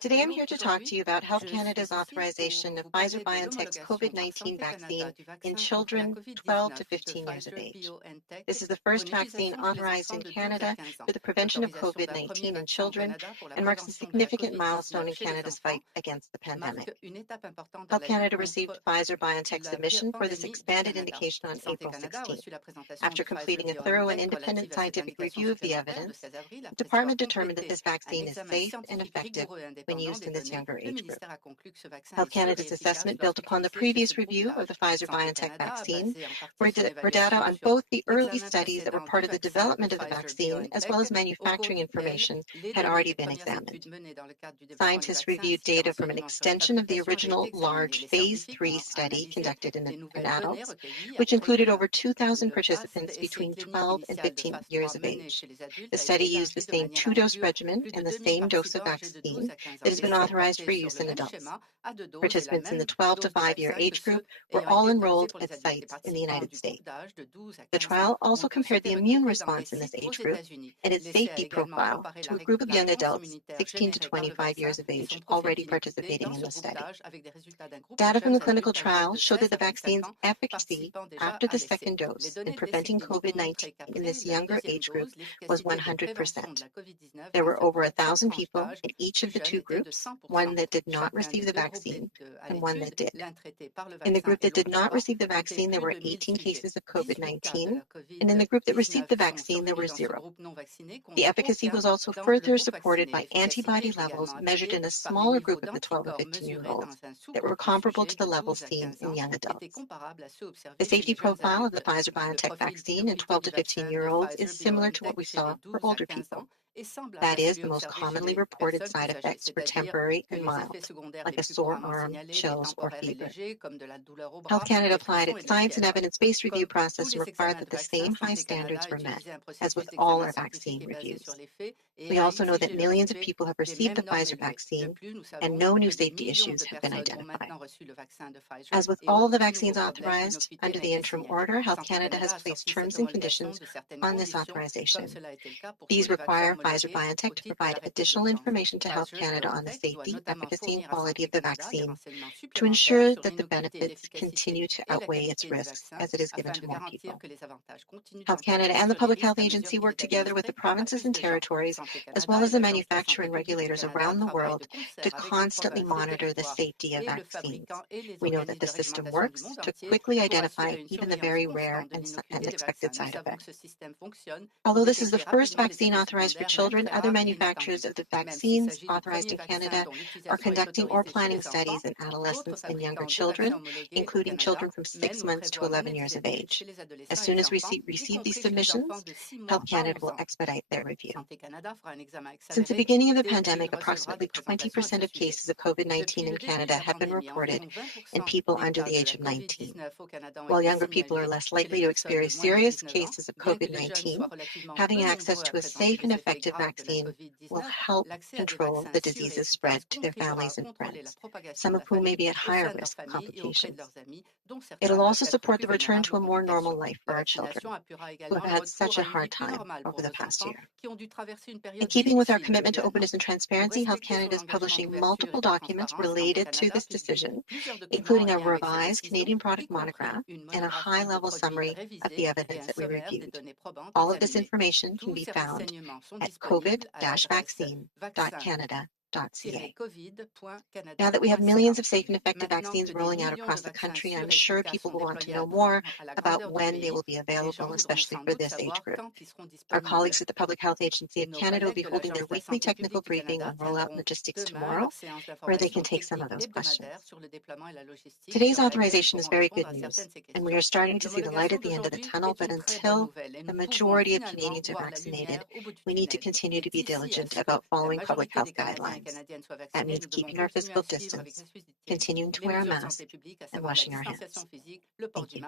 Today I'm here to talk to you about Health Canada's authorization of Pfizer-BioNTech's COVID-19 vaccine in children 12 to 15 years of age. This is the first vaccine authorized in Canada for the prevention of COVID-19 in children and marks a significant milestone in Canada's fight against the pandemic. Health Canada received Pfizer-BioNTech's submission for this expanded indication on April 16. After completing a thorough and independent scientific review of the evidence, the department determined that this vaccine is safe and effective when used in this younger age group. Health Canada's assessment built upon the previous review of the Pfizer-BioNTech vaccine, where data on both the early studies that were part of the development of the vaccine as well as manufacturing information had already been examined. Scientists reviewed data from an extension of the original large Phase 3 study conducted in adults, which included over 2,000 participants between 12 and 15 years of age. The study used the same two-dose regimen and the same dose of vaccine that has been authorized for use in adults. Participants in the 12 to 5-year age group were all enrolled at sites in the United States. The trial also compared the immune response in this age group and its safety profile to a group of young adults 16 to 25 years of age already participating in the study. Data from the clinical trial showed that the vaccine's efficacy after the second dose in preventing COVID-19 in this younger age group was 100%. There were over 1,000 people in each of the two groups, one that did not receive the vaccine and one that did. In the group that did not receive the vaccine, there were 18 cases of COVID-19, and in the group that received the vaccine, there were 0. The efficacy was also further supported by antibody levels measured in a smaller group of the 12 to 15-year-olds that were comparable to the levels seen in young adults. The safety profile of the Pfizer-BioNTech vaccine in 12 to 15-year-olds is similar to what we saw for older people. That is, the most commonly reported side effects were temporary and mild, like a sore arm, chills, or fever. Health Canada applied its science and evidence-based review process and required that the same high standards were met, as with all our vaccine reviews. We also know that millions of people have received the Pfizer vaccine, and no new safety issues have been identified. As with all of the vaccines authorized under the interim order, Health Canada has placed terms and conditions on this authorization. These require Pfizer-BioNTech to provide additional information to Health Canada on the safety, efficacy, and quality of the vaccine to ensure that the benefits continue to outweigh its risks as it is given to more people. Health Canada and the Public Health Agency work together with the provinces and territories, as well as the manufacturer and regulators around the world, to constantly monitor the safety of vaccines. We know that the system works to quickly identify even the very rare and unexpected side effects. Although this is the first vaccine authorized for children, other manufacturers of the vaccines authorized in Canada are conducting or planning studies in adolescents and younger children, including children from 6 months to 11 years of age. As soon as we receive these submissions, Health Canada will expedite their review. Since the beginning of the pandemic, approximately 20% of cases of COVID-19 in Canada have been reported in people under the age of 19. While younger people are less likely to experience serious cases of COVID-19, having access to a safe and effective vaccine will help control the disease's spread to their families and friends, some of whom may be at higher risk of complications. It will also support the return to a more normal life for our children, who have had such a hard time over the past year. In keeping with our commitment to openness and transparency, Health Canada is publishing multiple documents related to this decision, including a revised Canadian product monograph and a high-level summary of the evidence that we reviewed. All of this information can be found at covid-vaccine.canada.ca. Now that we have millions of safe and effective vaccines rolling out across the country, I'm sure people will want to know more about when they will be available, especially for this age group. Our colleagues at the Public Health Agency of Canada will be holding their weekly technical briefing on rollout logistics tomorrow, where they can take some of those questions. Today's authorization is very good news, and we are starting to see the light at the end of the tunnel, but until the majority of Canadians are vaccinated, we need to continue to be diligent about following public health guidelines. That means keeping our physical distance, continuing to wear a mask, and washing our hands. Thank you.